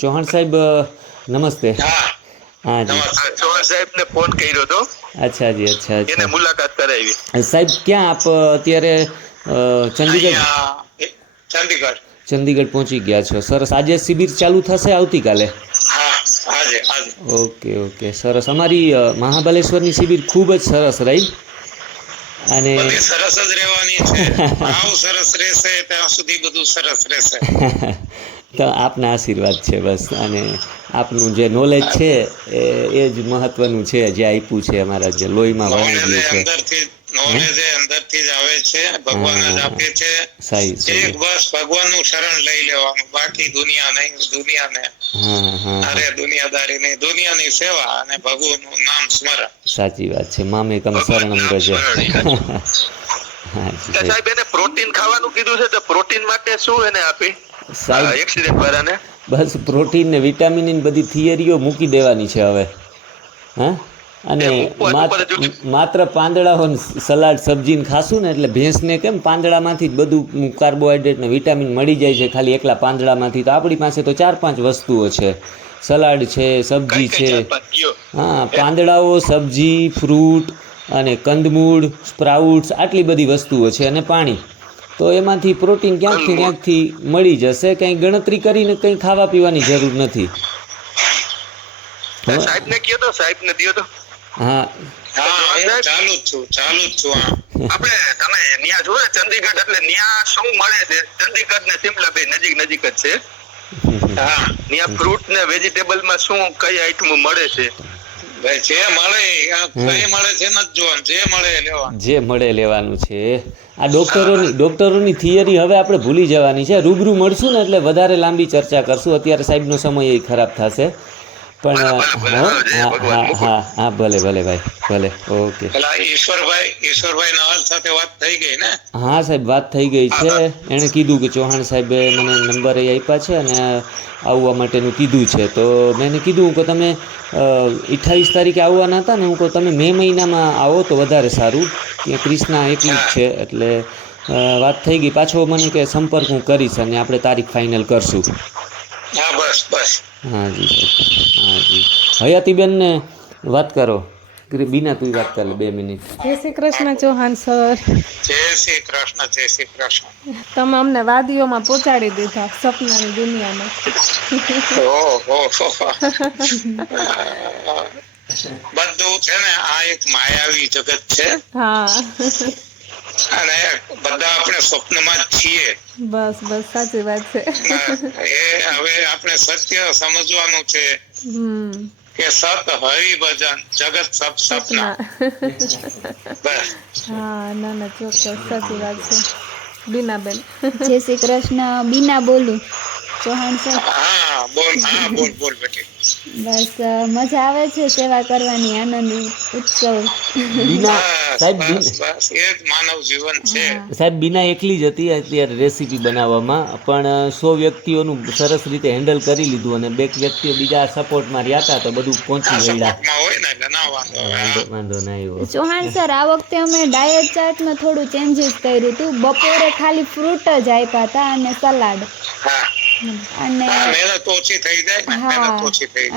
ચૌહાણ સાહેબ નમસ્તે. હા હા જી. ચૌહાણ સાહેબ ને ફોન કર્યો હતો, અચ્છા જી. અચ્છા એને અચ્છા મુલાકાત કરાવી. સાહેબ ક્યાં આપ અત્યારે ચંદીગઢ ચંદીગઢ. ચંદીગઢ પહોંચી ગયા છો? સરસ. આજે શિબિર ચાલુ થશે આવતીકાલે? હા આજે આજે. ઓકે ઓકે સરસ. અમારી મહાબલેશ્વરની શિબિર ખૂબ જ સરસ રહી અને બધી સરસ જ રહેવાની છે. ભાવ સરસ રહેશે ત્યાં સુધી બધું સરસ રહેશે. તો આપના આશીર્વાદ છે બસ. અને આપનું જે નોલેજ છે એ જ મહત્ત્વનું છે, જે આપ્યું છે અમારા જે લોહીમાં વણાઈ ગયું છે. નોલેજ અંદરથી જ આવે છે, ભગવાન જ આપે છે. સાહી એક સાહી. બસ ભગવાનનું શરણ લઈ લેવાનું, બાકી દુનિયા નહીં. દુનિયાને હા હા અરે હા દુનિયાદારી નહીં, દુનિયાની સેવા અને ભગવાનનું નામ સ્મરણ. સાચી વાત છે. મામેકમ ભગવાન શરણમ નામ ગજે. સ્મરણ. હા જી સાહેબ. સાહેબ એને પ્રોટીન ખાવાનું કીધું છે, તો પ્રોટીન માટે શું એને આપી સાહેબ એક્સિડન્ટ વાળાને? બસ પ્રોટીન ને વિટામિન બધી થિયરીઓ મૂકી દેવાની છે હવે. હા. અને માત્ર પાંદડાઓ સલાડ સબ્જીને ખાશું ને એટલે ભેંસને કેમ પાંદડામાંથી જ બધું કાર્બોહાઈડ્રેટ ને વિટામિન મળી જાય છે, ખાલી એકલા પાંદડામાંથી. તો આપણી પાસે તો 4-5 વસ્તુઓ છે. સલાડ છે, કઈ સબ્જી કઈ છે. ચાર પાંચ કયો? હા, પાંદડાઓ, સબ્જી, ફ્રૂટ અને કંદમૂળ, સ્પ્રાઉટ્સ, આટલી બધી વસ્તુઓ છે. અને પાણી. તો એમાંથી પ્રોટીન ક્યાંકથી મળી જશે. કંઈ ગણતરી કરીને કંઈ ખાવા પીવાની જરૂર નથી. સાહેબ ને કયો તો, સાહેબ ને દિયો તો. હા હા ચાલુ જ છું. આપણે તમે ન્યા જો ચંદીગઢ, એટલે ન્યા શું મળે છે? ચંદીગઢ ને શિમલા બે નજીક નજીક જ છે. હા, ન્યા ફ્રૂટ ને વેજીટેબલ માં શું કઈ આઈટમ મળે છે? ભાઈ જે મળે કઈ મળે છે નથી જોવાનું, જે મળે લેવાનું. જે મળે લેવાનું છે. આ ડોક્ટરોની થિયરી હવે આપણે ભૂલી જવાની છે. રૂબરૂ મળશું ને એટલે વધારે લાંબી ચર્ચા કરશું. અત્યારે સાહેબનો સમય એ ખરાબ થશે. પણ હા ભલે ભલે ભાઈ ભલે. ઓકે. ઈશ્વરભાઈ નવાલ સાથે વાત થઈ ગઈ ને? હા સાહેબ, વાત થઈ ગઈ છે. એણે કીધું કે ચૌહાણ સાહેબે મને નંબર આપ્યા છે અને આવવા માટેનું કીધું છે. તો મેં એને કીધું કે તમે 28 તારીખે આવવાના હતા ને, હું કહું તમે મે મહિનામાં આવો તો વધારે સારું. ત્યાં ક્રિષ્ના એકલી જ છે એટલે વાત થઈ ગઈ. પાછો મને કે સંપર્ક હું કરીશ અને આપણે તારીખ ફાઇનલ કરશું. હા બસ બસ. હા જી સાહેબ. હા જી. હયાતીબેનને વાત કરો. બીના તું વાત કર લે 2 મિનિટ. જય શ્રી કૃષ્ણ ચૌહાણ સર. જય શ્રી કૃષ્ણ. જય શ્રી કૃષ્ણ. તમે અમને વાદીઓમાં પહોંચાડી દીધા, સપનાની દુનિયામાં. બધું છે ને આ એક માયાવી જગત છે. હા. અને બધા આપણે સ્વપ્નમાં જ છીએ. બસ બસ સાચી વાત છે. એ હવે આપણે સત્ય સમજવાનું છે કે સત હરિભજન જગત સબ સપના. બસ. હા ના ના ચોક્કસ સાચી વાત છે. બીનાબેન. જય શ્રી કૃષ્ણ. બીના બોલું ચૌહાણ સર. હા બોલ. હા બોલ બોલ બેટી. બસ મજા આવે છે સેવા કરવાની, આનંદ ઉત્સવ. બીના સાહેબ, બસ એ જ માનવ જીવન છે. સાહેબ બીના એકલી જ હતી અત્યારે રેસીપી બનાવવામાં, પણ 100 વ્યક્તિઓનું સરસ રીતે હેન્ડલ કરી લીધું અને 2 વ્યક્તિઓ બીજા સપોર્ટમાં રહ્યા હતા તો બધું પહોંચી વળ્યા. વાંધો ના આવ્યો. ચૌહાણ સર, આ વખતે અમે ડાયટ ચાર્ટમાં થોડું ચેન્જીસ કર્યું હતું. બપોરે ખાલી ફ્રૂટ જ આપ્યા હતા અને સલાડ. અને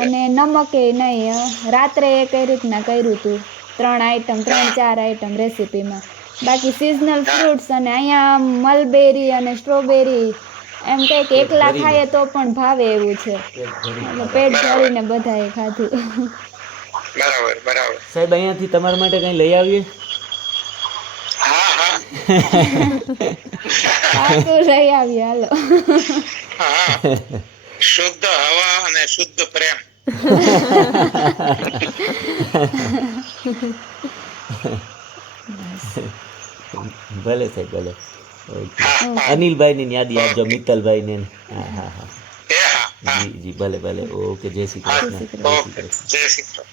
અને નમકે નહીં. રાત્રે કઈ રીતના કર્યું હતું, 3-4 આઈટમ રેસીપીમાં. બાકી સિઝનલ ફ્રૂટ્સ અને અહીંયા મલબેરી અને સ્ટ્રોબેરી એમ કંઈક એકલા ખાઈએ તો પણ ભાવે એવું છે. એટલે પેટ ભરીને બધાએ ખાધું. બરાબર બરાબર. સાહેબ અહીંયાથી તમારા માટે કંઈ લઈ આવીએ? હા હા. પાકું લઈ આવીએ, હાલો. હા. શુદ્ધ હવા અને શુદ્ધ પ્રેમ. ભલે સાહેબ ભલે. અનિલભાઈ ની યાદી આપજો, મિત્તલભાઈ ને. હા હા હા. જી જી ભલે ભલે. ઓકે. જય શ્રી કૃષ્ણ. જય શ્રી કૃષ્ણ.